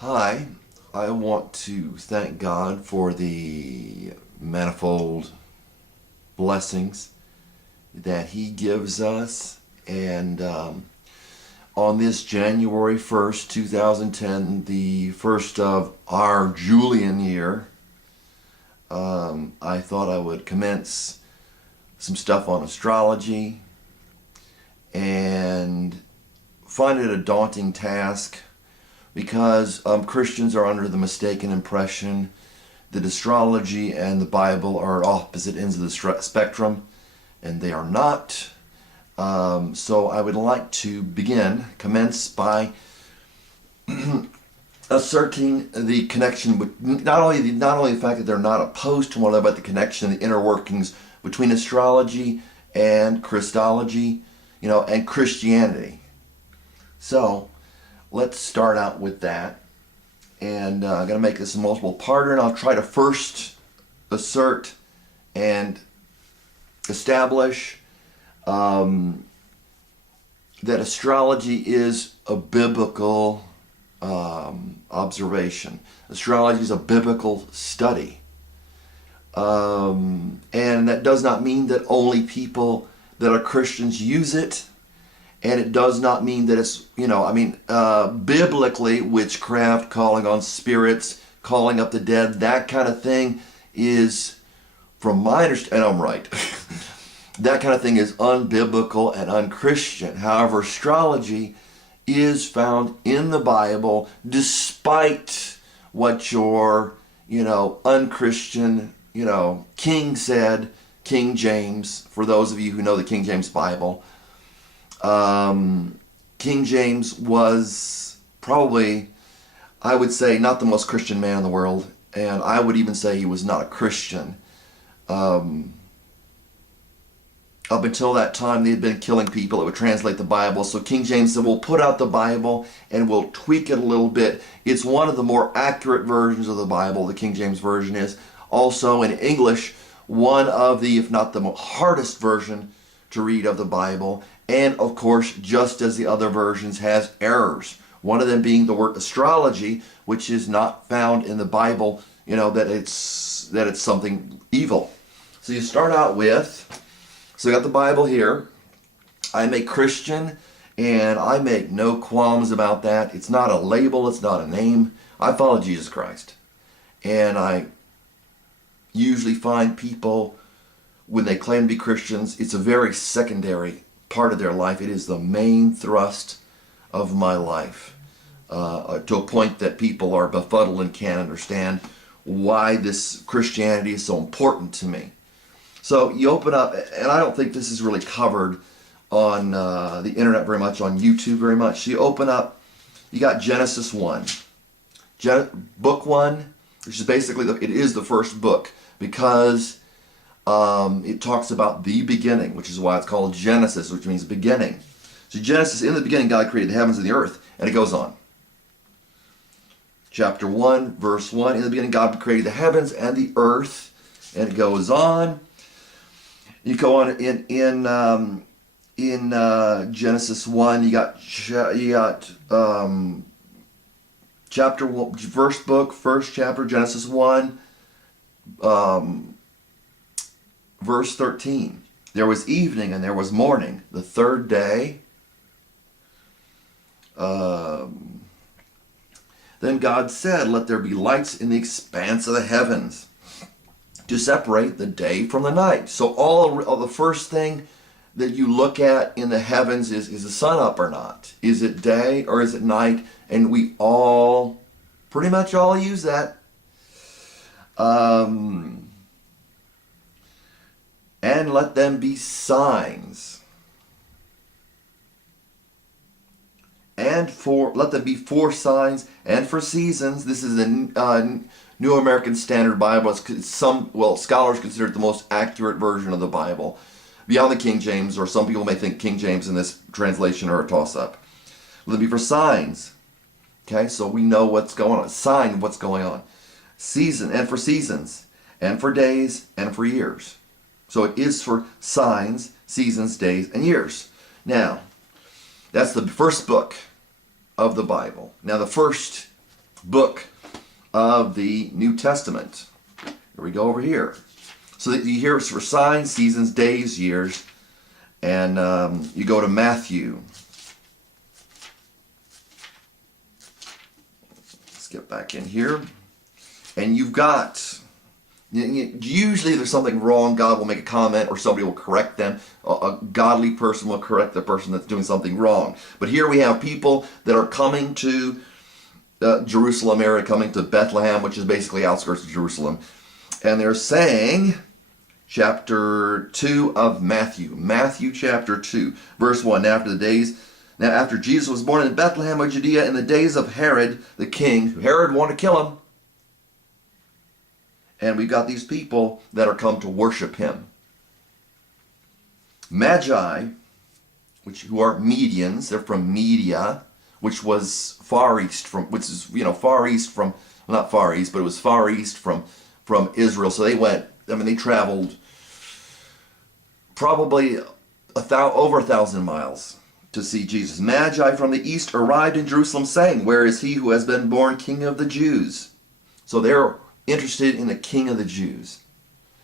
Hi, I want to thank God for the manifold blessings that He gives us. And on this January 1st, 2010, the first of our Julian year, I thought I would commence some stuff on astrology and find it a daunting task because Christians are under the mistaken impression that astrology and the Bible are opposite ends of the spectrum, and they are not. So I would like to commence by asserting the connection with not only the fact that they're not opposed to one another, but the connection, the inner workings between astrology and Christology, and Christianity. So let's start out with that. And I'm going to make this a multiple parter, and I'll try to first assert and establish that astrology is a biblical observation. Astrology is a biblical study. And that does not mean that only people that are Christians use it. And it does not mean that it's, biblically, witchcraft, calling on spirits, calling up the dead, that kind of thing is, from my understanding, and I'm right, that kind of thing is unbiblical and unchristian. However, astrology is found in the Bible, despite what your, unchristian, king said, King James, for those of you who know the King James Bible. King James was probably, I would say, not the most Christian man in the world, and I would even say he was not a Christian. Up until that time, they had been killing people that would translate the Bible. So King James said, we'll put out the Bible and we'll tweak it a little bit. It's one of the more accurate versions of the Bible, the King James Version is. Also in English, one of the, if not the hardest version to read of the Bible. And of course, just as the other versions, has errors. One of them being the word astrology, which is not found in the Bible, that it's something evil. So you start out with, so you got the Bible here. I'm a Christian, and I make no qualms about that. It's not a label, it's not a name. I follow Jesus Christ. And I usually find people, when they claim to be Christians, it's a very secondary part of their life. It is the main thrust of my life, to a point that people are befuddled and can't understand why this Christianity is so important to me. So you open up, and I don't think this is really covered on the internet very much, on YouTube very much. So you open up, you got Genesis 1. Book 1, which is basically, it is the first book, because it talks about the beginning, which is why it's called Genesis, which means beginning. So Genesis, in the beginning, God created the heavens and the earth, and it goes on. Chapter 1, verse 1, in the beginning, God created the heavens and the earth, and it goes on. You go on in Genesis 1, you got chapter 1, first chapter, Genesis 1, verse 13. There was evening and there was morning, the third day. Then God said, let there be lights in the expanse of the heavens to separate the day from the night. So all the first thing that you look at in the heavens is the sun up or not? Is it day or is it night? And we all, pretty much all use that. And let them be signs. And let them be for signs and for seasons. This is the New American Standard Bible. Scholars consider it the most accurate version of the Bible, beyond the King James, or some people may think King James in this translation are a toss-up. Let them be for signs. Okay, so we know what's going on. Sign what's going on. Season, and for seasons, and for days, and for years. So it is for signs, seasons, days, and years. Now, that's the first book of the Bible. Now, the first book of the New Testament. Here we go over here. So that you hear it's for signs, seasons, days, years, and you go to Matthew. Let's get back in here. And you've got, usually there's something wrong, God will make a comment or somebody will correct them. A godly person will correct the person that's doing something wrong. But here we have people that are coming to Jerusalem area, coming to Bethlehem, which is basically outskirts of Jerusalem. And they're saying, chapter 2 of Matthew chapter 2, verse 1, Now after Jesus was born in Bethlehem of Judea in the days of Herod the king, Herod wanted to kill him. And we've got these people that are come to worship him. Magi, who are Medians, they're from Media, which was far east from, which is, far east from, well, not far east, but it was far east from Israel. So they traveled probably over 1,000 miles to see Jesus. Magi from the east arrived in Jerusalem saying, Where is he who has been born King of the Jews? So they're interested in the King of the Jews.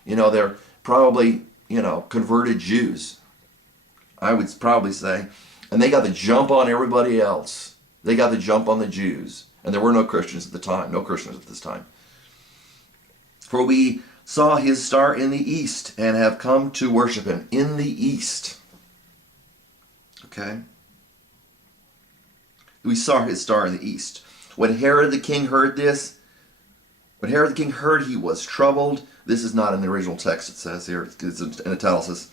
They're probably, converted Jews, I would probably say. And they got the jump on everybody else. They got the jump on the Jews. And there were no Christians at the time. No Christians at this time. For we saw his star in the east and have come to worship him. In the east. Okay? We saw his star in the east. When Herod the king heard this, he was troubled. This is not in the original text, it says here. It's in italics.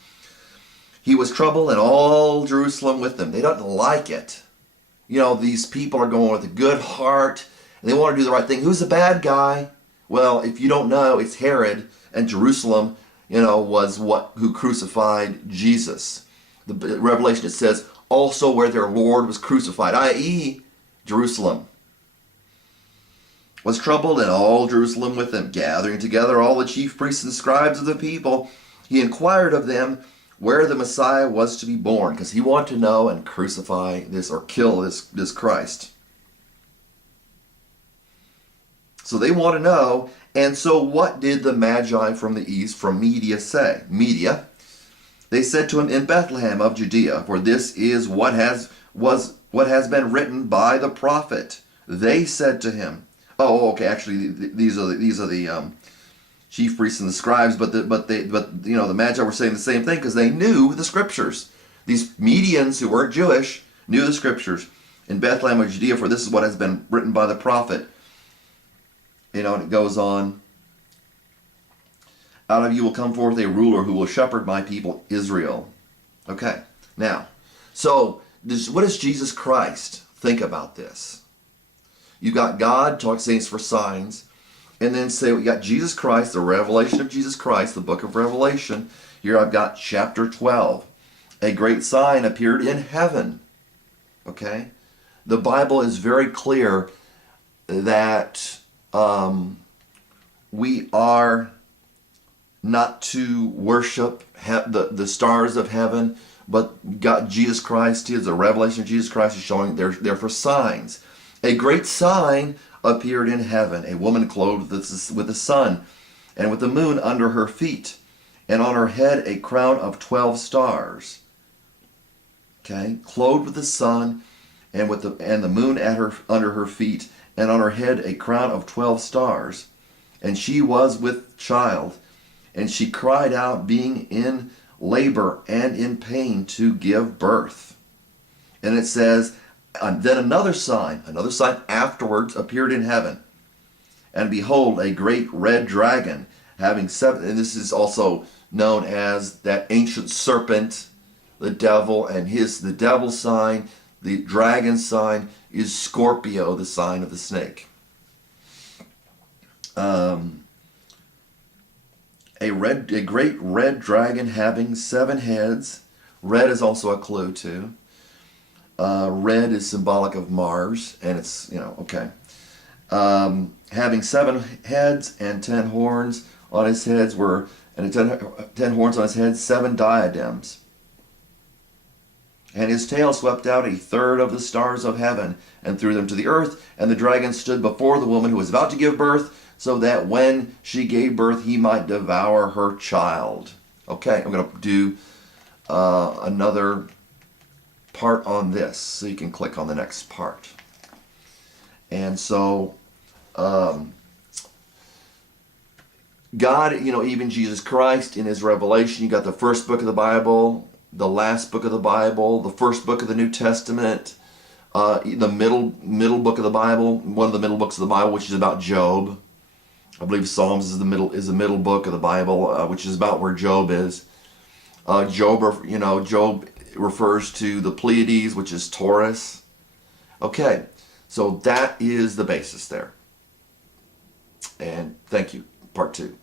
He was troubled, and all Jerusalem with them. They don't like it. These people are going with a good heart, and they want to do the right thing. Who's the bad guy? Well, if you don't know, it's Herod, and Jerusalem, was who crucified Jesus. The Revelation, it says, also where their Lord was crucified, i.e., Jerusalem. Was troubled, and all Jerusalem with them, gathering together all the chief priests and scribes of the people. He inquired of them where the Messiah was to be born, because he wanted to know and crucify this or kill this Christ. So they want to know. And so what did the Magi from the east, from Media, say? Media. They said to him, In Bethlehem of Judea, for this is what has been written by the prophet. They said to him. Oh, okay. Actually, these are the chief priests and the scribes, but the Magi were saying the same thing because they knew the scriptures. These Medians who weren't Jewish knew the scriptures. In Bethlehem of Judea, for this is what has been written by the prophet. And it goes on. Out of you will come forth a ruler who will shepherd my people Israel. Okay. Now, so what does Jesus Christ think about this? You got God saying it's for signs, and then say we got Jesus Christ, the revelation of Jesus Christ, the book of Revelation. Here I've got chapter 12. A great sign appeared in heaven. Okay? The Bible is very clear that we are not to worship the stars of heaven, but God, Jesus Christ is the revelation of Jesus Christ is showing they're for signs. A great sign appeared in heaven, a woman clothed with the sun and with the moon under her feet, and on her head a crown of 12 stars. Okay, clothed with the sun and the moon under her feet, and on her head a crown of 12 stars. And she was with child, and she cried out, being in labor and in pain to give birth. And it says, then another sign afterwards appeared in heaven. And behold, a great red dragon, having 7, and this is also known as that ancient serpent, the devil, and the devil's sign, the dragon sign, is Scorpio, the sign of the snake. A great red dragon having 7 heads. Red is also a clue too. Red is symbolic of Mars, and it's, okay. Having 7 heads and 10 horns on his heads and 10 horns on his head, 7 diadems. And his tail swept out a third of the stars of heaven and threw them to the earth. And the dragon stood before the woman who was about to give birth, so that when she gave birth, he might devour her child. Okay, I'm going to do another part on this, so you can click on the next part. And so, God, even Jesus Christ in his revelation, you got the first book of the Bible, the last book of the Bible, the first book of the New Testament, the middle book of the Bible, one of the middle books of the Bible, which is about Job. I believe Psalms is the middle book of the Bible, which is about where Job is. Job refers to the Pleiades, which is Taurus. Okay, so that is the basis there. And thank you. Part 2.